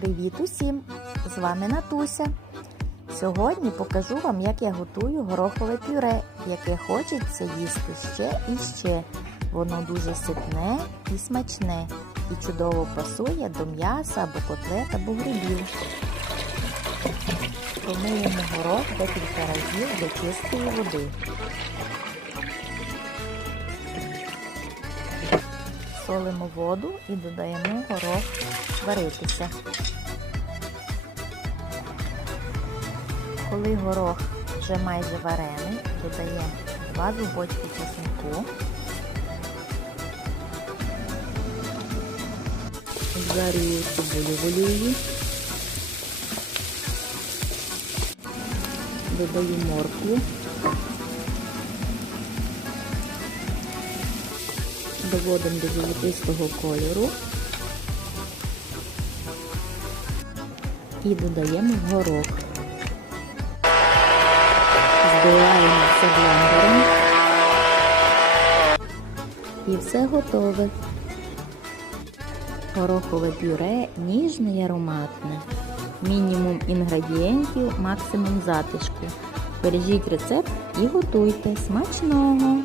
Привіт усім! З вами Натуся. Сьогодні покажу вам, як я готую горохове пюре, яке хочеться їсти ще і ще. Воно дуже ситне і смачне і чудово пасує до м'яса або котлет або грибів. Помиємо горох декілька разів до чистої води. Солимо воду і додаємо горох варитися. Коли горох вже майже варений, додаємо 2 зубочки чеснику, Жарю цибулю в олії. Додаю моркву. Доводимо до золотистого кольору. І додаємо горох. Збиваємо все блендером. І все готове. Горохове пюре ніжне і ароматне. Мінімум інгредієнтів, максимум затишку. Бережіть рецепт і готуйте смачного!